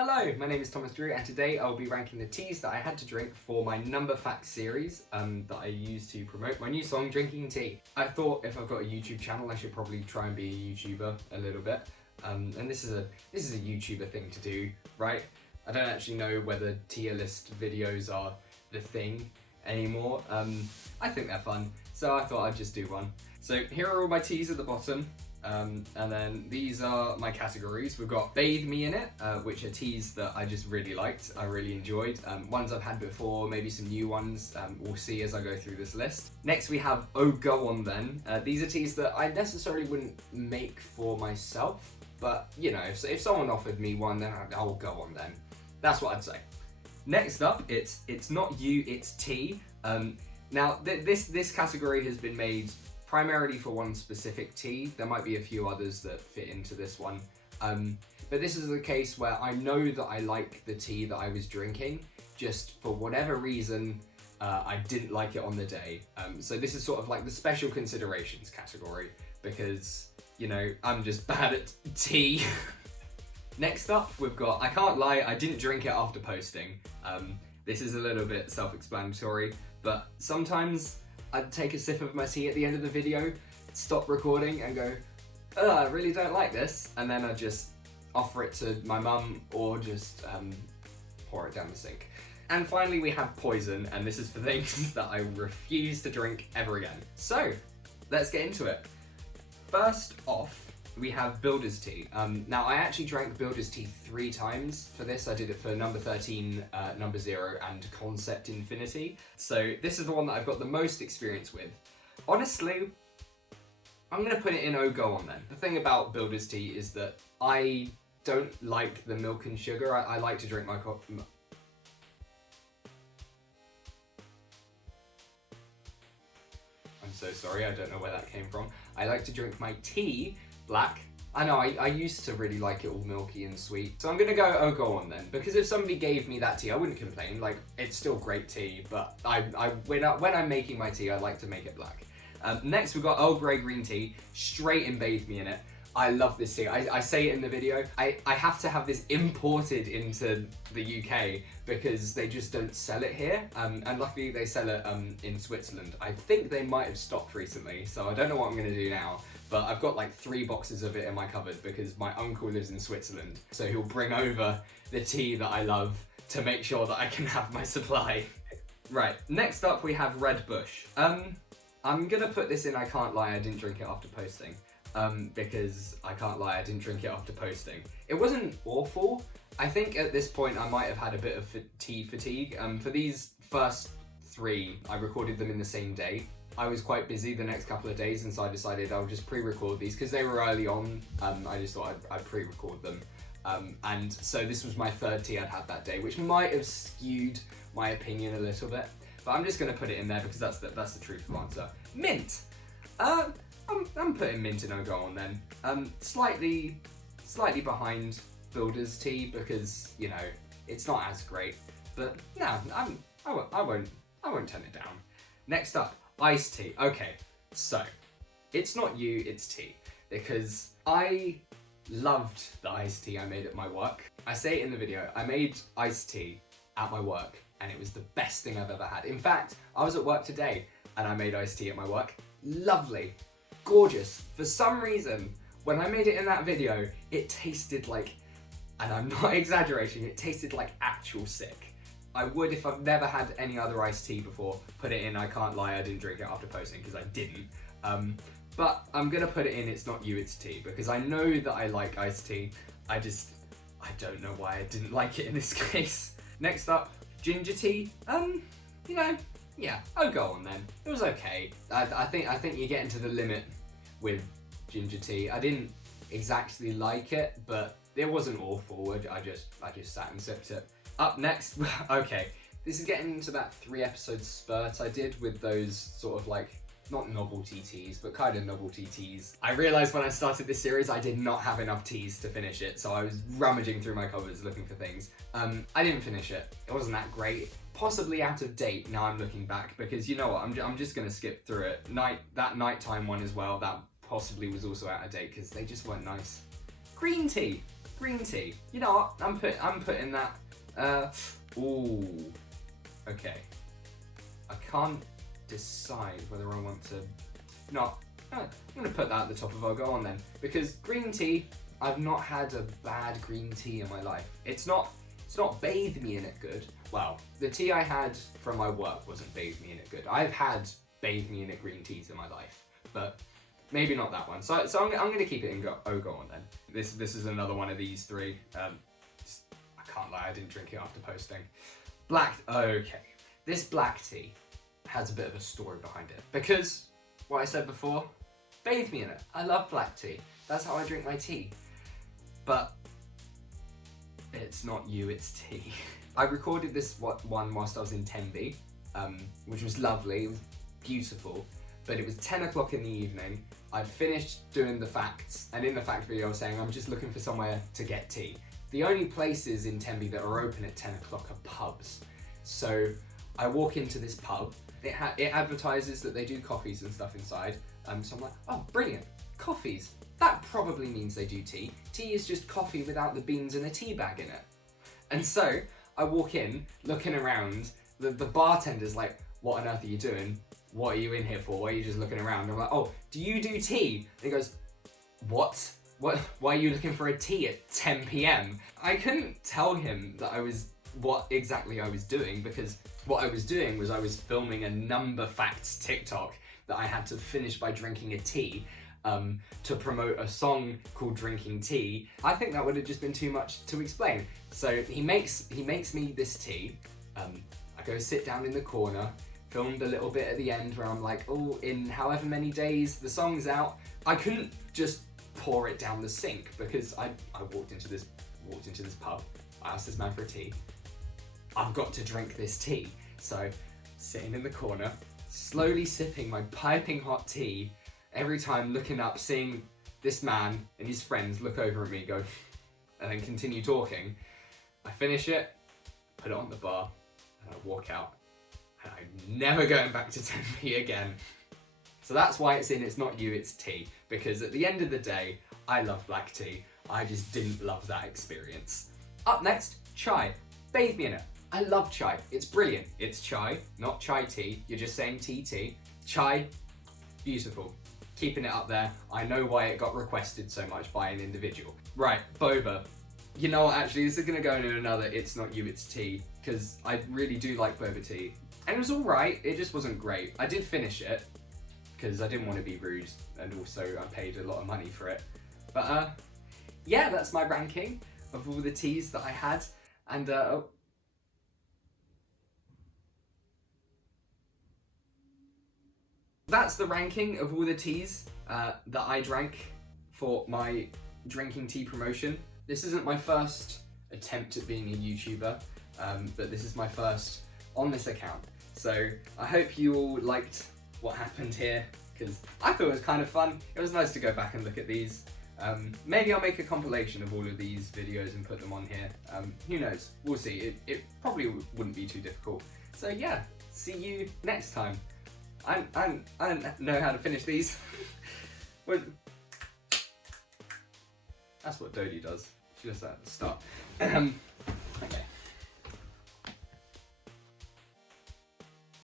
Hello, my name is Thomas Drew, and today I'll be ranking the teas that I had to drink for my Number Facts series that I use to promote my new song, Drinking Tea. I thought if I've got a YouTube channel, I should probably try and be a YouTuber a little bit. And this is a YouTuber thing to do, right? I don't actually know whether tier list videos are the thing anymore. I think they're fun, so I thought I'd just do one. So here are all my teas at the bottom. And then these are my categories. We've got Bathe Me in It, which are teas that I just really liked, I really enjoyed. Ones I've had before, maybe some new ones, we'll see as I go through this list. Next we have Oh Go On Then. These are teas that I necessarily wouldn't make for myself, but you know, if someone offered me one, then I'll go on then. That's what I'd say. Next up, it's Not You, It's Tea. Now, this category has been made primarily for one specific tea. There might be a few others that fit into this one. But this is a case where I know that I like the tea that I was drinking, just for whatever reason, I didn't like it on the day. So this is sort of like the special considerations category, because, you know, I'm just bad at tea. Next up, we've got I Can't Lie, I Didn't Drink It After Posting. This is a little bit self-explanatory, but sometimes I'd take a sip of my tea at the end of the video, stop recording and go, oh, I really don't like this. And then I'd just offer it to my mum or just pour it down the sink. And finally we have Poison, and this is for things that I refuse to drink ever again. So, let's get into it. First off, we have Builder's Tea. Now I actually drank Builder's Tea 3 times for this. I did it for number 13, number 0 and Concept Infinity. So this is the one that I've got the most experience with. Honestly, I'm gonna put it in Oh Go On Then. The thing about Builder's Tea is that I don't like the milk and sugar. I like to drink my I'm so sorry, I don't know where that came from. I like to drink my tea black. I know, I used to really like it all milky and sweet. So I'm gonna go Oh Go On Then, because if somebody gave me that tea, I wouldn't complain. Like, it's still great tea, but when I'm making my tea, I like to make it black. Next we've got Earl Grey Green Tea, straight in Bathe Me in It. I love this tea. I say it in the video. I have to have this imported into the UK because they just don't sell it here. And luckily they sell it in Switzerland. I think they might have stopped recently, so I don't know what I'm gonna do now. But I've got like 3 boxes of it in my cupboard because my uncle lives in Switzerland. So he'll bring over the tea that I love to make sure that I can have my supply. Right, next up we have Red Bush. I'm gonna put this in I Can't Lie, I Didn't Drink It After Posting. Because I can't lie, I didn't drink it after posting. It wasn't awful. I think at this point I might have had a bit of tea fatigue. For these first 3, I recorded them in the same day. I was quite busy the next couple of days, and so I decided I'll just pre-record these because they were early on. I just thought I'd pre-record them. And so this was my 3rd tea I'd had that day, which might have skewed my opinion a little bit. But I'm just gonna put it in there because that's the truthful answer. Mint. I'm putting mint in Oh Go On Then. Slightly behind Builder's Tea because, you know, it's not as great. But no, I won't turn it down. Next up, iced tea. Okay, so it's not you, it's tea, because I loved the iced tea I made at my work. I say it in the video. I made iced tea at my work, and it was the best thing I've ever had. In fact, I was at work today, and I made iced tea at my work. Lovely. Gorgeous. For some reason, when I made it in that video, it tasted like, and I'm not exaggerating, it tasted like actual sick. I would, if I've never had any other iced tea before, put it in I Can't Lie, I Didn't Drink It After Posting, because I didn't. But I'm gonna put it in It's Not You, It's Tea, because I know that I like iced tea. I don't know why I didn't like it in this case. Next up, ginger tea. You know, yeah, I'll go on then. It was okay. I think you're getting to the limit with ginger tea. I didn't exactly like it, but it wasn't awful. I just sat and sipped it. Up next, okay, this is getting into that 3 episode spurt I did with those sort of like, not novelty teas, but kind of novelty teas. I realised when I started this series I did not have enough teas to finish it, so I was rummaging through my cupboards looking for things. I didn't finish it. It wasn't that great. Possibly out of date now I'm looking back, because you know what, I'm just gonna skip through it. That nighttime one as well, that possibly was also out of date because they just weren't nice. Green tea. green tea. You know what? I'm putting that. Ooh. Okay. I can't decide whether I want to. No, I'm gonna put that at the top of our go on then, because green tea. I've not had a bad green tea in my life. It's not bathed me in it good. Well, the tea I had from my work wasn't bathed me in it good. I've had bathed me in it green teas in my life, but maybe not that one. So I'm going to keep it in go on then. This is another one of these three. I can't lie, I didn't drink it after posting. Okay. This black tea has a bit of a story behind it, because what I said before, bathe me in it. I love black tea. That's how I drink my tea. But it's not you, it's tea. I recorded this one whilst I was in Tenby, which was lovely, it was beautiful, but it was 10 o'clock in the evening. I'd finished doing the facts, and in the fact video I was saying I'm just looking for somewhere to get tea. The only places in Tenby that are open at 10 o'clock are pubs. So I walk into this pub, it advertises that they do coffees and stuff inside, so I'm like, oh brilliant, coffees. That probably means they do tea. Tea is just coffee without the beans and a tea bag in it. And so I walk in, looking around, the bartender's like, what on earth are you doing? What are you in here for? Why are you just looking around? I'm like, oh, do you do tea? And he goes, what? Why are you looking for a tea at 10 p.m? I couldn't tell him that what exactly I was doing, because what I was doing was I was filming a number facts TikTok that I had to finish by drinking a tea. To promote a song called Drinking Tea. I think that would have just been too much to explain. So he makes me this tea. I go sit down in the corner, filmed a little bit at the end where I'm like, oh, in however many days the song's out. I couldn't just pour it down the sink, because I walked into this pub, I asked this man for a tea. I've got to drink this tea. So sitting in the corner, slowly sipping my piping hot tea, every time looking up, seeing this man and his friends look over at me, go, and then continue talking. I finish it, put it on the bar, and I walk out. And I'm never going back to Tenby again. So that's why it's not you, it's tea. Because at the end of the day, I love black tea. I just didn't love that experience. Up next, chai. Bathe me in it. I love chai. It's brilliant. It's chai, not chai tea. You're just saying tea. Chai, beautiful. Keeping it up there. I know why it got requested so much by an individual. Right, boba. You know what, actually, this is gonna go into another it's not you, it's tea, because I really do like boba tea. And it was alright, it just wasn't great. I did finish it, because I didn't want to be rude, and also I paid a lot of money for it. But yeah, that's my ranking of all the teas that I had, and that's the ranking of all the teas that I drank for my drinking tea promotion. This isn't my first attempt at being a YouTuber, but this is my first on this account. So I hope you all liked what happened here, because I thought it was kind of fun. It was nice to go back and look at these. Maybe I'll make a compilation of all of these videos and put them on here. Who knows? We'll see. It probably wouldn't be too difficult. So yeah, see you next time. I don't know how to finish these. That's what Dodie does. She does that at the start.